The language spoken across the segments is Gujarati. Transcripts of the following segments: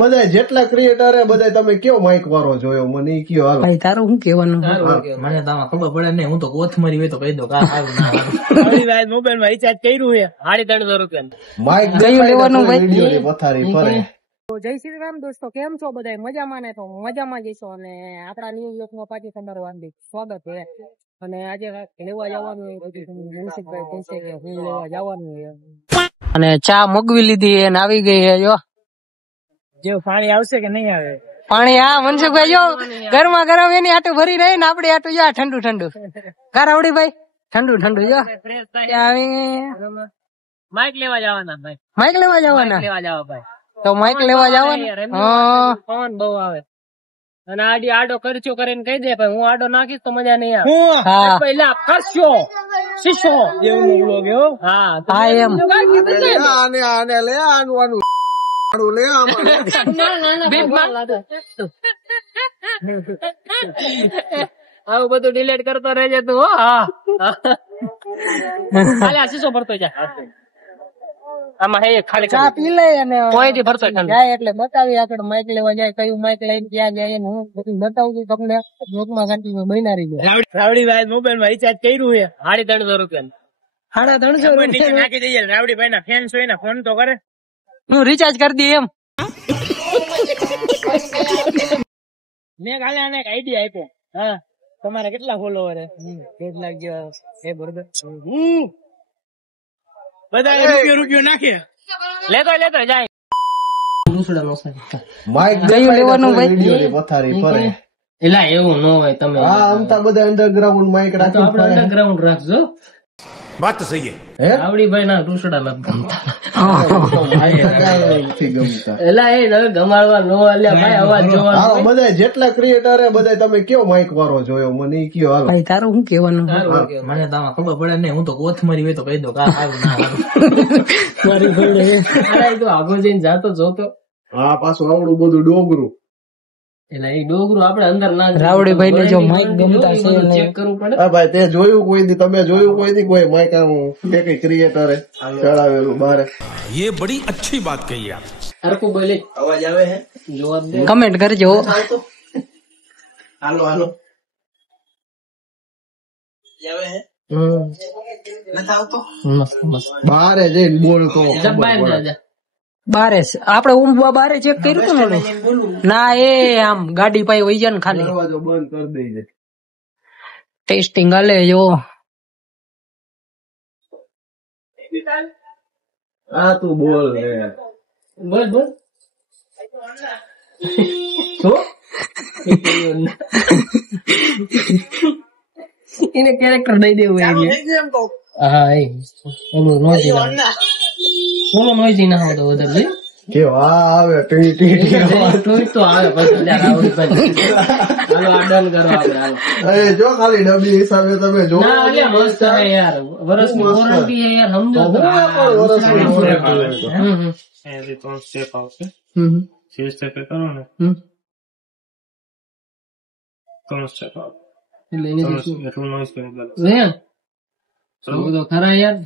બધા જેટલા ક્રિએટર બધા તમે કયો માઇક વાળો જોયો મને ઈ કયો હાલો ભાઈ તારું શું કેવાનું મને તો ખબર પડે નહીં, હું તો કોથમરી હોય તો કહી દો મોબાઈલ માં રિચાર્જ કર્યું છે 350 રૂપિયા માઇક કયું લેવાનું ભાઈ? વિડીયો પથારી ફરે. જય શ્રી રામ દોસ્તો, કેમ છો બધા? મજામાં ને? તો મજામાં જઈશો અને આપડા ન્યુ યુગમાં પાછી તમારું હાર્દિક સ્વાગત છે. અને આજે લેવા જવાનું મનસુખભાઈ પૂછે કે હું લેવા જવાનું અને ચા મગવી લીધી અને આવી ગઈ છે. જો જે પાણી આવશે કે નહીં આવે પાણી, હા મનસુખભાઈ જો ગરમા ગરમ એની આટું ભરી રહી ને આપડે આટું જો ઠંડુ ઠંડુ કારાવડી ભાઈ ઠંડુ ઠંડુ જો માઇક લેવા જવાના ભાઈ, માઇક લેવા જવાના લેવા જવા ભાઈ. તો માઇક લેવા જવાનું. પવન બહુ આવે અને આડી આડો ખર્ચો કરીને કહી દે ભાઈ, હું આડો નાખીશ તો મજા નહીં આવે. હા પહેલા ખર્ચો શીશો એવું વ્લોગ એવો. હા હા એમ આવું બધું ડિલીટ કરતો રહેજે તું. હો હા ખાલી આ શીશો ભરતો જા. આમાં હે ખાલી ચા પી લે અને કોઈ ભરતો જાય એટલે બતાવી આગળ માઇક લેવા જાય, કયું માઇક લઈને ક્યાં જાય હું બધું બતાવું છું તમને. લોકમાં કન્ટિન્યુ બનાવી દે. રાવડી ભાઈ મોબાઈલ માં રિચાર્જ કર્યું છે 350 રૂપિયા. 350 રૂપિયા નાખી દઈએ. રાવડી ભાઈ ના ફેન્સ હોય ને ફોન તો કરે. હું રિચાર્જ કરી દઈ એમ. મેં કાલે આને એક આઈડિયા આપ્યો. હા તમારે કેટલા ફોલોવર છે? 1 લાખ જેવા છે બરોબર. બધા રૂપિયો નાખે. લેતો જાય. માઇક કયું લેવાનું ભાઈ? વિડીયો પથારી ફરે. એલા એવું ન હોય. તમે હા અમતા બધા અંડરગ્રાઉન્ડ માઇક રાખી અંડરગ્રાઉન્ડ રાખજો. વાત તો સહી હે રાવડી ભાઈ ના ટુસડા નથી ગમતા. નથી ગમતા. એલા એ હવે ગમાડવા નો અલ્યા ભાઈ, અવાજ જોવાનો. હાલો બધા જેટલા ક્રિએટર બધા તમે કયો માઇક વાળો જોયો મને ઈ કયો હાલો. ભાઈ તારું શું કેવાનું? મને તો ખબર પડે નહીં, હું તો કોથમરી હોય તો કહી દો મારી તો આગો જઈને જાતો જોતો. હા પાછું આવડું બધું ડોગરું. એટલે એ ડોગરું આપડે અંદર ના રાવડી ભાઈ ને જો માઇક ગમતા છે ચેક કરવું પડે. હા ભાઈ તે જોયું કોઈ દી? તમે જોયું કોઈ દી કોઈ માઇક આમ કઈ ક્રિએટરે ચડાવેલું બારે? ये बड़ी अच्छी बात कही आप. હરકું બોલે અવાજ આવે છે જવાબ દે. કમેન્ટ કરજો. હાલો આવે છે નથી આવતો. મસ્ત બારે જઈને બોલતો બારે આપડે ઊંઘવા બારે ચેક કર્યું હતું ને? ના એ આમ ગાડી પાઈ વહી જાય ને ખાલી દરવાજો બંધ કરી દેજે. ટેસ્ટિંગ હાલે જો. હા તું બોલ રે. બોલ એને કેરેક્ટર દઈ દેવું. હા એ ઓલું નોઈઝી ના આવતો વધારે કે આવે ટી ટી ટી તો આવે પછી રાવડી ભાઈ. હાલો આ ડન કરો આપણે. હાલો અરે જો ખાલી ડબ્બી હિસાબે તમે જો. ના અલ્યા મસ્ત છે યાર. વર્ષની વોરંટી છે યાર, સમજો તો. વર્ષની વોરંટી. એથી 3 સ્ટેપ આવશે. 6 સ્ટેપ કરો ને 3 સ્ટેપ આવે એટલે એને એટલું નોઈઝ કરી દે. તો ખરા યાર.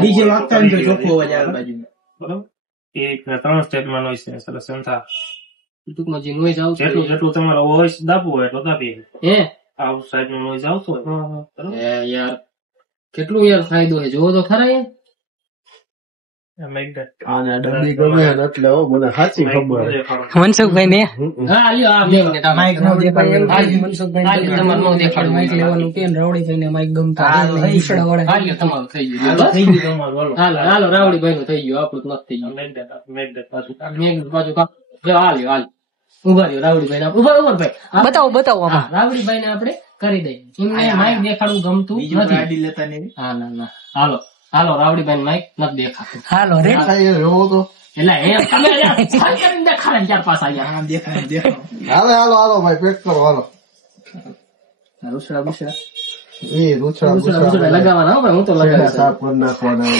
ડીજે વાગતા તો ચોખ્ખો અવાજ આવે બાજુમાં. બરોબર. એક 3 સ્ટેપમાં નોઈઝ સરસ સંથા ટૂંકમાં જે નોઈઝ આવશે જેટલું તમારો વોઇસ દાબવું હોય એટલું દાબી. હે આ સાઈડ નો નોઈઝ આવતો હોય યાર કેટલું યાર ફાયદો છે જોવો તો ખરા યાર. આને ડબ્બી ગમે એટલે હો મને સાચી ખબર. મનસુખભાઈ ને હા લ્યો આ મેં માઇક નો દેખાડ્યું. મનસુખભાઈ તમારે નો દેખાડ્યું માઇક લેવાનું કે રાવડી ભાઈ ને માઇક ગમતા ઈસડા વડે. હાલ્યો તમારું થઈ ગયું. થઈ ગયું તમારું. હાલો રાવડી ભાઈ નું થઈ ગયું, આપણું નથી થઈ ગયું. મેઘ બાજુ કા જો હાલ્યો ઉભા રહ્યો રાવડી ભાઈ ને ઉભા ભાઈ બતાવો આમાં. રાવડી ભાઈ ને આપણે કરી દઈએ. એમને માઇક દેખાડવું ગમતું નથી. લેતા નહીં. હા ના હાલો રાવડી ભાઈ માઇક નથી દેખાતું. હાલો રે જોવો તો એટલે એ તમે દેખાડે ચાર પાસ આવ્યા. હાલો હાલો ભાઈ પેક કરો હાલો. રૂસડા એ રૂછડા લગાવવાના હો ભાઈ, હું તો લગાવી સાફ કરી નાખવાના.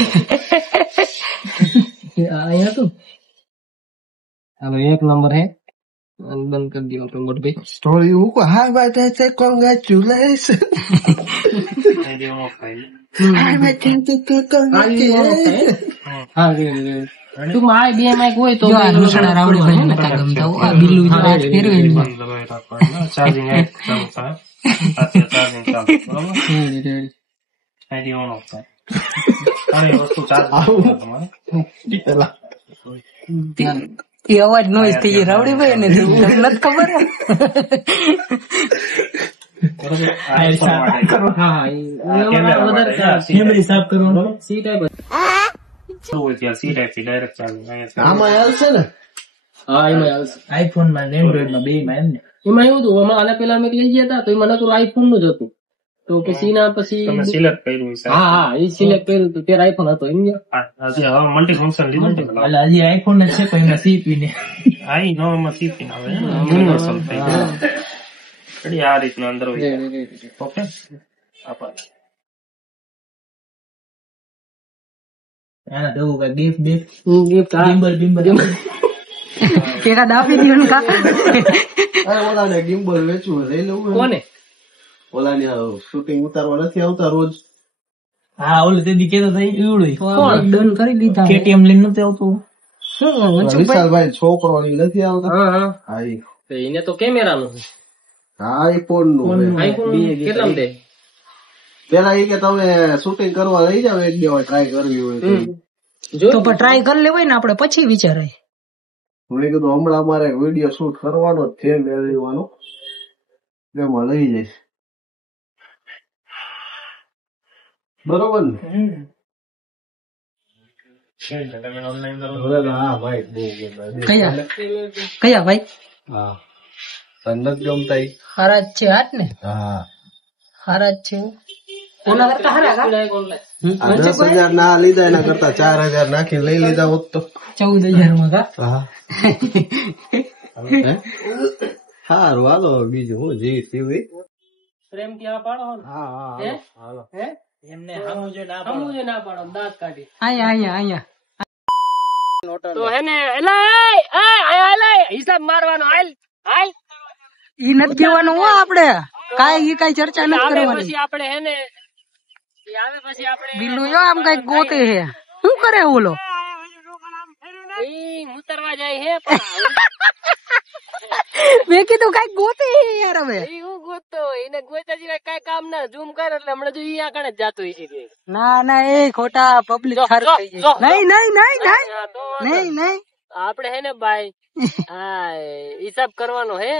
અહીંયા હતું. હાલો 1 નંબર હે બંધ કરી દીધો તો મોટભાઈ. સ્ટોરી હું હા ભાઈ તે કોંગ્રેચ્યુલેશન. ટૂંકમાં આ બે માઇક હોય તો રાવડીભાઈ નતા ગમતા હો. આ બિલ્લું જો હાથ ફેરવે ને. ચાર્જિંગ ચાલુ થાય ચાર્જિંગ ચાલુ બરોબર આઈડી ઓન ઓફ થાય અને વસ્તુ ચાર્જ તમારે એ અવાજ નોઈઝ થઈ ગઈ રાવડીભાઈ ને તમને નથી ખબર મેમરી સાફ કરવાનો સી ટાઈપ સી ટાઈપ થી ડાયરેક્ટ ચાર્જિંગ આમાં આવશે ને? હા એમાં આવશે. આઈફોન માં એન્ડ્રોઈડ માં બે માં એમ ને. એમાં એવું હતું આમાં આના પેલા મેં લઈ ગયા હતા તો એમાં નતું આઈફોન નું જ હતું તો પછી ના પછી તમે સિલેક્ટ કર્યું હા એ સિલેક્ટ કર્યું હતું ત્યારે આઈફોન હતો એમ હજી હવે મલ્ટી ફંક્શન લીધું એટલે હજી આઈફોન જ છે પણ એમાં સીપી ને આઈ નો માં સીપી આવે યુનિવર્સલ થઈ ગયું ઘડી આ રીતના અંદર હોય ઓકે આભાર આના દેવું કઈ ગિફ્ટ ગિફ્ટ બિમ્બર કેકા દાબી દીધું કા ઓલાને ગિમ્બલ વેચવું લઈ લેવું કોને ઓલાને શૂટિંગ ઉતારવા નથી આવતા રોજ. હા ઓલું તે દી કેતો થઈ ઈવડું ડન કરી દીધા કેટીએમ લઈને નથી આવતું વિશાલભાઈ છોકરો નથી આવતા. હા એને તો કેમેરાનું આઈફોન નું આઈફોન કેટલામાં દે પેલા એ કે તમે શૂટિંગ કરવા લઈ જાવ એક બે વાર ટ્રાય કરવી હોય તો પણ ટ્રાય કરી લેવાય ને આપણે પછી વિચારાય. મેં કીધું હમણાં અમારે વિડીયો શૂટ કરવાનો જ છે મેળવવાનો એમાં લઈ જઈશ બરોબર ને? હા ભાઈ બહુ કયા ભાઈ હા સંદક જમતા હારા જ છે હાથ ને હા હારા જ છે ઓના કરતા હારા કા 10,000 ના લીધા એના કરતા 4,000 નાખી લઈ લીધા હોત તો 14,000 માં કા હા સારું હાલો બીજું હું જી સીવી પ્રેમ થી આ પાડો હા હાલો હે એમને સમજો ના પાડો દાંત કાઢી અહીંયા તો હે ને એલા હિસાબ મારવાનો હાલ ઈ નથી કહેવાનું હો આપણે કાઈ ચર્ચા નથી કરવાની પછી આપણે હે ને આવે પછી આપણે બિલ્લુ જો આમ કઈ ગોતે હે શું કરે ઓલો ઈ ઉતરવા જાય હે મેં કીધું કઈ ગોતે હે યાર હવે ઈ હું ગોતો એને ગોતા સિવાય કઈ કામ ના ઝૂમ કરે એટલે હમણાં જો ઈ આકણે જ જાતો હોય છે ના એ ખોટા પબ્લિક ખાર થઈ જાય નહીં આપણે હે ને ભાઈ હા હિસાબ કરવાનો હે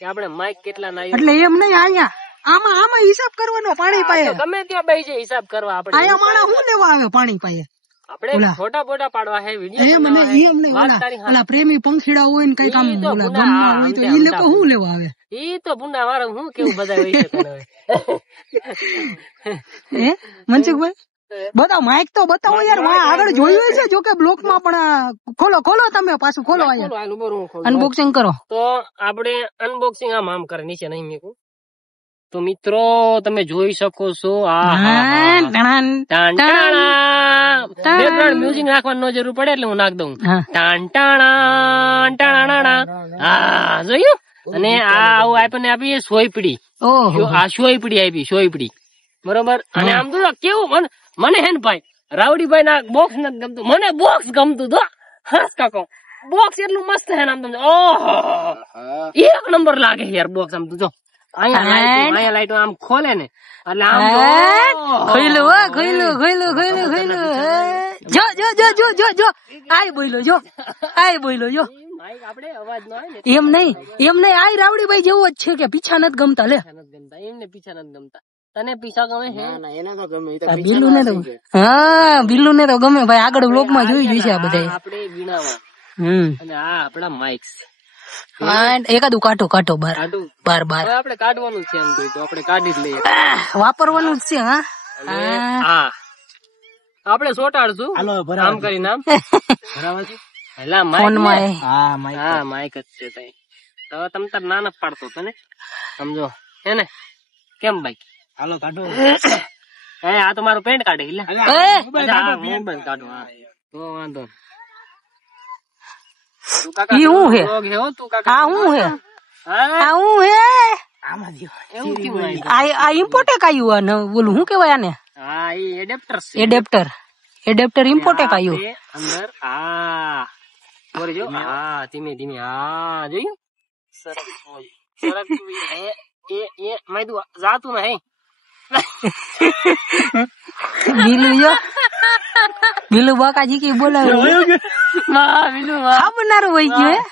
કે આપણે માઇક કેટલા ના એટલે એમ નહીં અહીંયા આમાં હિસાબ કરવાનો પાણી પાયે ગમે ત્યાં બેસી જાય હિસાબ કરવા આપણે અહીંયા માણા હું લેવા આવે પાણી પાયે આપણે ફોટા પાડવા હે વિડિયો ઓલા પ્રેમી પંખીડા હોય ને કઈ કામ ગમવા હોય તો ઈ લોકો શું લેવા આવે ઈ તો ભૂંડા વાળો હું કેવું બધા હોય છે હે મનસુખભાઈ બધા માઇક તો બતાવો યાર આગળ જોયું છે જો કે બ્લોક માં પણ ખોલો તમે પાછું ખોલો અનબોક્સિંગ કરો તો આપણે અનબોક્સિંગ આમ કરે નીચે નહીં મેકું તો મિત્રો તમે જોઈ શકો છો મ્યુઝિક નાખવાની જરૂર પડે એટલે હું નાખ દઉં હા જોયું અને આ આવું આપણને આપી સોયપડી આ સોયપડી આપી સોયપડી બરોબર અને આમ તો કેવું મને હે ને ભાઈ રાવડીભાઈ ના બોક્સ નથી ગમતું મને બોક્સ ગમતું તો હા કાકો બોક્સ એટલું મસ્ત હે ને આમ તમે ઓહો એક નંબર લાગે યાર બોક્સ આમ તો જો અહીંયા લાઈટ આમ ખોલે ને એટલે આમ જો આય બોલ્યો જો આપણે અવાજ ન આવે ને એમ નહીં આય રાવડીભાઈ જેવો જ છે કે પીછા નથી ગમતા લે એમને પીછા નથી ગમતા તને પીછા ગમે છે એને તો ગમે બિલ્લુ ને તો હા બિલ્લુ ને તો ગમે ભાઈ આગળ બ્લોક માં જોઈ જોઈશે આ બધા આપણે વીણાવા અને આ આપડા માઇક્સ એકાદું કાઢો બાર આપણે કાઢવાનું છે એમ તો આપણે કાઢી જ લઈએ વાપરવાનું જ છે હા આપણે સોટાડશું આમ કરીને આમ માઇક જ છે તઈ તો તમ તાર નાના પાડતો તને સમજો હે ને કેમ ભાઈ હાલો કાઢો હે આ તો મારું પેન્ટ કાઢે એટલે મોબાઈલ કાઢો તો વાંધો ઇમ્પોર્ટેક આવ્યું બોલું શું કેવાય આને એડેપ્ટર એડેપ્ટર ઇમ્પોર્ટેક આવ્યું અંદર ઓર જો ધીમે ધીમે જોયું સરક એ મેં જાતું નહીં બીલુ બાકાજી કે બોલાવે બનારું હોય ગયું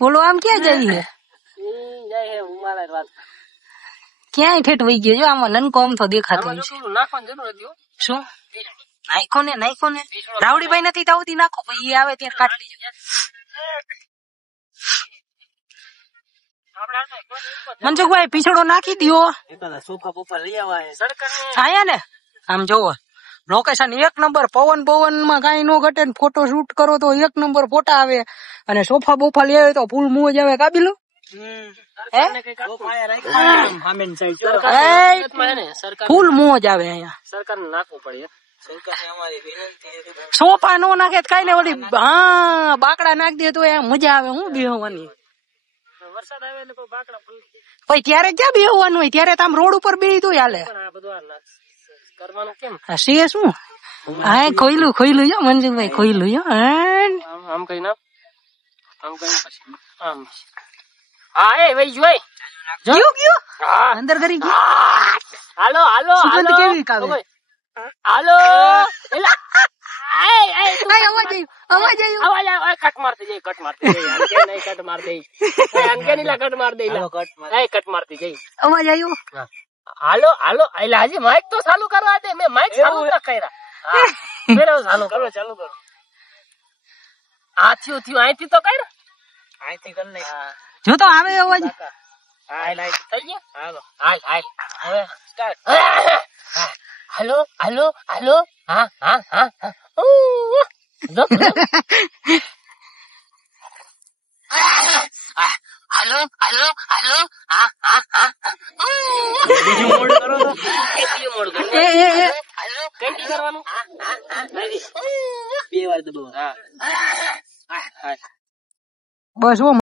બોલો આમ ક્યાં જઈએ ક્યાંય ઠેઠ વહી ગયો જો આમાં લનકો આમ તો દેખાતો હોય છે નાખવાની જરૂર હતી શું નાખો ને રાવડીભાઈ નથી આવતી નાખો ભાઈ આવે ત્યાં કાઢી લેજો મનસુખભાઈ પીછડો નાખી દો સોફા બોફા લઈ આવા આયા ને આમ જોવો લોકેશન 1 નંબર પવન માં કઈ નો ઘટે ફોટો શૂટ કરો તો 1 નંબર ફોટા આવે અને સોફા બોફા લઈ આવે તો ફૂલ મોજ આવે કાબીલું ફૂલ મોજ આવે અહીંયા સરકાર ને નાખવું પડે સોફા નો નાખે કઈ ને ઓલી બાકડા નાખી દે તો મજા આવે હું બેહવાની વરસાદ આવે એટલે કોઈ બાકડા ભાઈ ત્યારે ક્યાં બેહવાનું હોય ત્યારે આમ રોડ ઉપર બેહી તો હાલે કરવાનું કેમ છે શું હા ખોઈલું જો મનસુખભાઈ ખોઈલું જો આમ કઈ ના આમ કઈ પછી આમ એ વઈ જોઈ ગયું અંદર કરી ગયું હાલો સુગંધ કેવી કાવે હાલો અવાજ આવ્યો કટ મારતી જઈ કટ મારતી જઈ કટ મારતી કટ મારતી જઈ અવાજ આવ્યો હાલો એટલે હજી માઇક તો ચાલુ કરવા દે મેં માઇક ચાલુ ના કર્યા ચાલુ કરો ચાલુ કરો થયું અહીંથી તો કર અહીંથી કર નહીં જો તો આવે અવાજ થઈ ગયા હાલો હાલ હવે સ્ટાર્ટ હાલો હા બીજું મોડ કરો તો બીજું મોડ કરો કઈ કરવાનું 2 વાર દબાવો બસ હું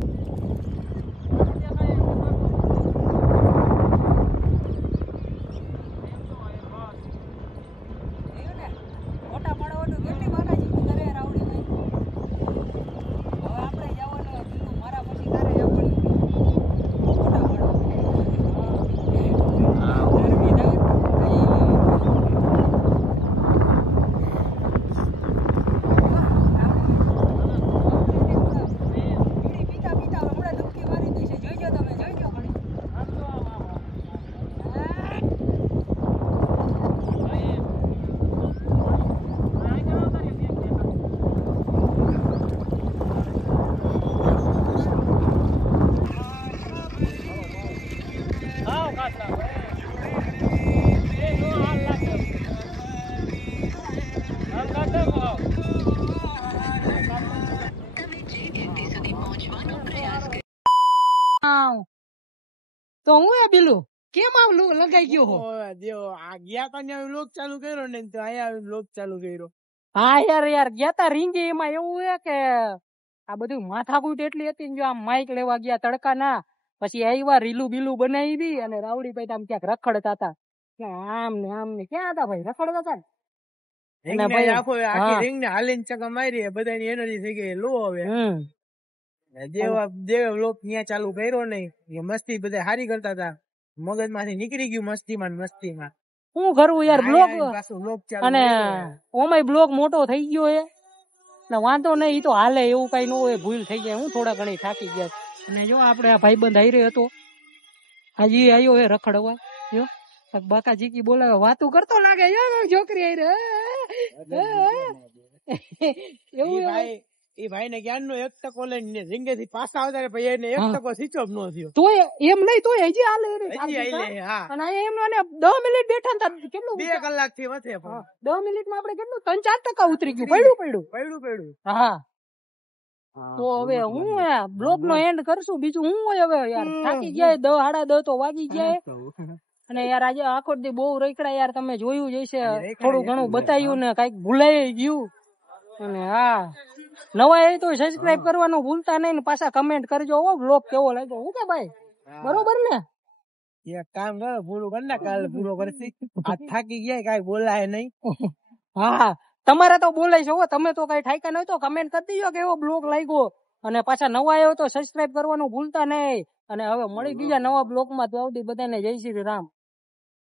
તો હું બીલું કેમ આમ લગાઈ ગયો હો ગયા તા વ્લોગ ચાલુ કર્યો ને તો અહીંયા વ્લોગ ચાલુ કર્યો હા યાર ગયા તા રીંગે એમાં એવું છે કે આ બધું માથાકૂટ એટલી હતી ને જો આમ માઇક લેવા ગયા તડકા ના પછી આવ્યા રીલું બીલું બનાવી અને રાવડીભાઈ આમ ક્યાંક રખડતા હતા આમ ને ક્યાં હતા ભાઈ રખડતા હતા આખી રીંગ ને હાલીને ચકા મારી બધાની એનર્જી થઈ ગઈ લો હવે જે વ્લોગ ત્યાં ચાલુ કર્યો નહીં મસ્તી બધા હારી કરતા હતા મગજ માંથી નીકળી ગયું મસ્તીમાં શું કરવું યાર બ્લોગ અને ઓમાય બ્લોગ મોટો થઈ ગયો હે ને વાંધો નહીં તો હાલે એવું કઈ ન હોય ભૂલ થઈ જાય હું થોડા ઘણી થાકી ગયા અને જો આપડે આ ભાઈબંધ હારે હતો હજી આવ્યો હે રખડવા જો બાકાજી કી બોલાવે વાતું કરતો લાગે છોકરી હારે એવું એ ભાઈ ને જ્ઞાન નો 1% લઈને રીંગે થી પાછા આવતા પછી એને 1% સ્વિચ ઓફ નો થયો તો એમ નહીં તો હજી હાલે અને એમ 10 મિનિટ બેઠા ને કેટલું 2 કલાક થી વધે 10 મિનિટ માં આપડે કેટલું 3-4% ઉતરી ગયું પડ્યું હા તો હવે હું બ્લોગ નો એન્ડ કરશું બીજું હું હોય હવે યાર થાકી ગયા 10-10:30 તો વાગી જાય અને યાર આજે આખો દી બહુ રખડા યાર તમે જોયું જશે થોડું ઘણું બતાવ્યું ને કઈક ભૂલાઈ ગયું અને હા નવા એ તો સબસ્ક્રાઇબ કરવાનું ભૂલતા નહીં ને પાછા કમેન્ટ કરજો બ્લોગ કેવો લાગ્યો હું કે ભાઈ બરોબર ને એક કામ કરો પૂરું કર ને કાલે પૂરો કરતી આ થાકી ગયા કઈ બોલાય નહીં હા તમારે તો બોલાય છે હો, તમે તો કઈ ઠાકા નહીં તો કમેન્ટ કરી દીજો કે એવો બ્લોગ લાગ્યો, અને પાછા નવા આવ્યો તો સબસ્ક્રાઇબ કરવાનું ભૂલતા નહીં, અને હવે મળી બીજા નવા બ્લોગ માં તો બધાને જય શ્રી રામ.